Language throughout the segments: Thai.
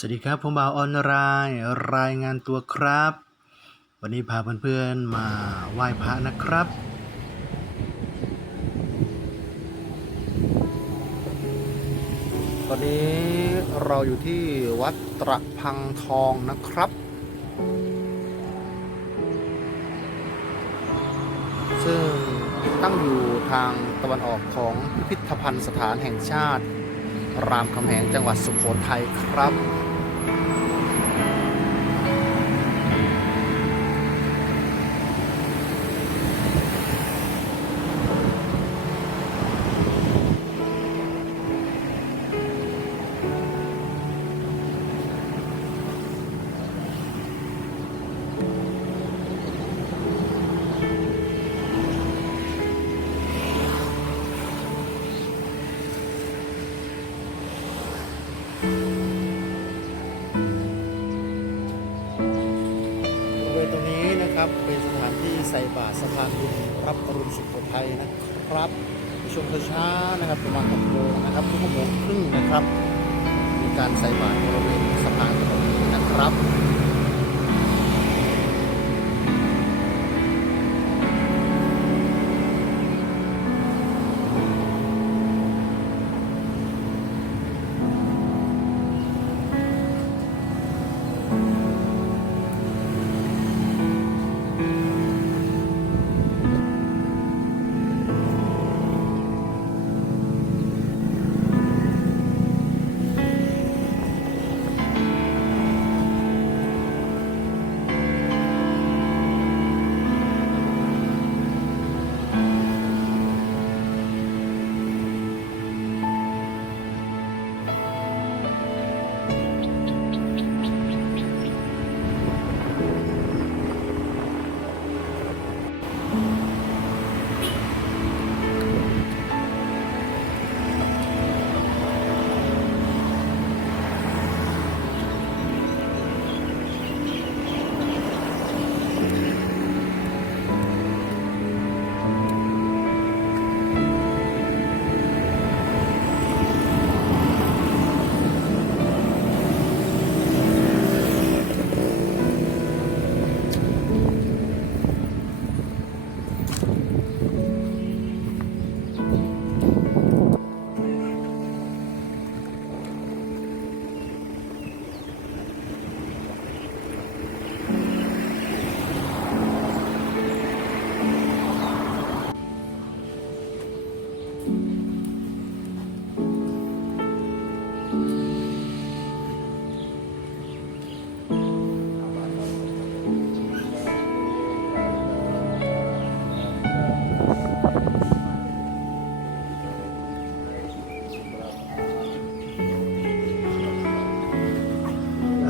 สวัสดีครับ ผมบ่าวออนไลน์รายงานตัวครับ วันนี้พาเพื่อนๆมาไหว้พระนะครับ ตอนนี้เราอยู่ที่วัดตระพังทองนะครับ ซึ่งตั้งอยู่ทางตะวันออกของพิพิธภัณฑ์สถานแห่งชาติ รามคำแหงจังหวัดสุโขทัยครับ ใส่บาตรสะพานบุญรับอรุณสุโขทัยนะครับช่วงเช้านะครับประมาณหกโมงนะครับทุกโมงครึ่งนะครับ มีการใส่บาตรบริเวณสะพาน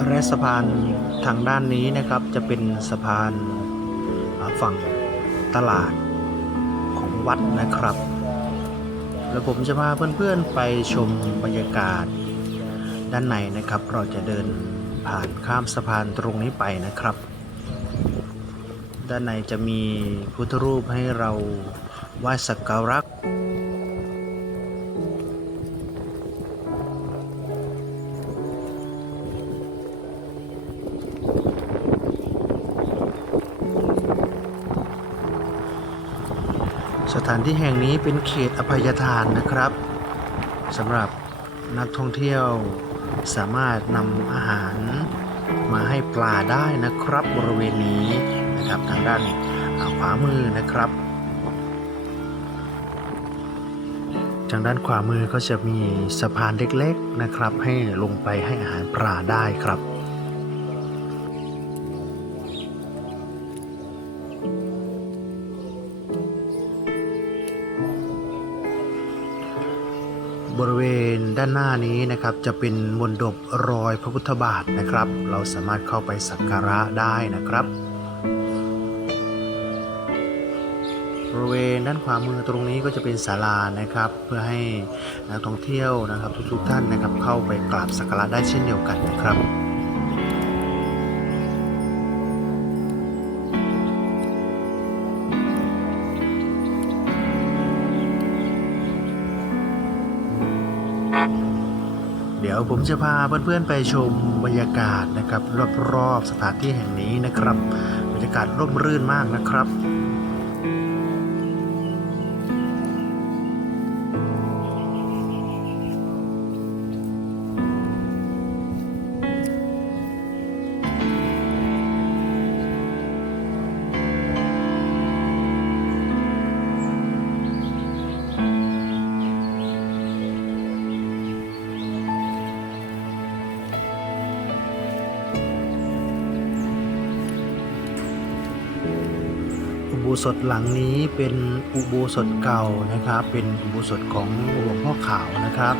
และสะพานทางด้านนี้นะครับจะเป็นสะพานฝั่งตลาดของวัดนะครับ แล้วผมจะพาเพื่อนๆไปชมบรรยากาศด้านในนะครับ เราจะเดินผ่านข้ามสะพานตรงนี้ไปนะครับ ด้านในจะมีพุทธรูปให้เราไหว้สักการะ สถานที่แห่งนี้เป็นเขตอภัยทานนะครับสำหรับนักท่องเที่ยวสามารถนำอาหารมาให้ปลาได้นะครับบริเวณนี้นะครับทางด้านขวามือนะครับ ทางด้านขวามือก็จะมีสะพานเล็กๆนะครับ ให้ลงไปให้อาหารปลาได้ครับ บริเวณด้านหน้านี้นะครับจะเป็นมนดบรอยพระพุทธบาทนะครับ เราสามารถเข้าไปสักการะได้นะครับ บริเวณด้านขวามือตรงนี้ก็จะเป็นศาลานะครับ เพื่อให้นักท่องเที่ยวนะครับทุกๆท่านนะครับเข้าไปกราบสักการะได้เช่นเดียวกันนะครับ ดี๋ยวยวผมจะพาเพื่อนๆไปชมบรรยากาศนะครับรอบๆสถานที่แห่งนี้นะครับ บรรยากาศร่มรื่นมากนะครับ โบสถหลังนี้เป็นอุโบสถเก่านะครับ เป็นอุโบสถของหลวงพ่อขาวนะครับ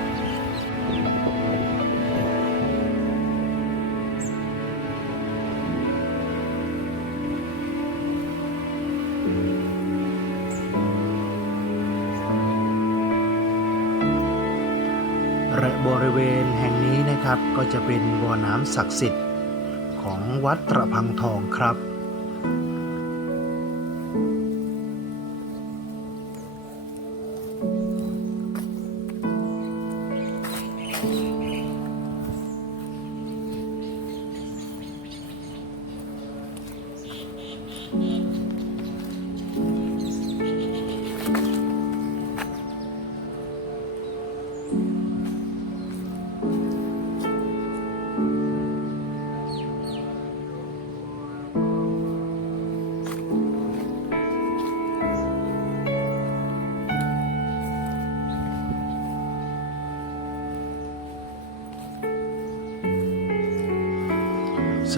และบริเวณแห่งนี้นะครับก็จะเป็นบ่อน้ำศักดิ์สิทธิ์ของวัดตระพังทองครับ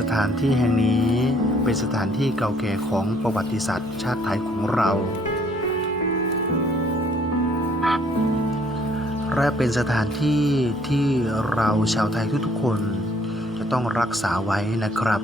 สถานที่แห่งนี้เป็นสถานที่เก่าแก่ของประวัติศาสตร์ชาติไทยของเรา และเป็นสถานที่ที่เราชาวไทยทุกๆคน จะต้องรักษาไว้นะครับ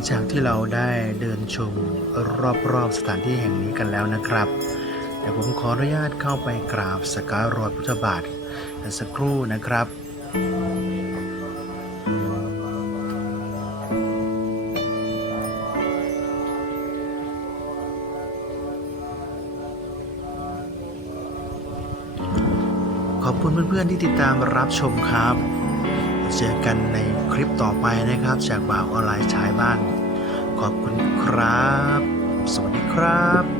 งจากที่เราได้เดินชมรอบๆสถานที่แห่งนี้กันแล้วนะครับ เดี๋ยวผมขออนุญาตเข้าไปกราบสักการะพุทธบาทสักครู่นะครับขอบคุณเพื่อนๆที่ติดตามรับชมครับ เจอกันในคลิปต่อไปนะครับ จากบ่าวออนไลน์ชายบ้าน ขอบคุณครับ สวัสดีครับ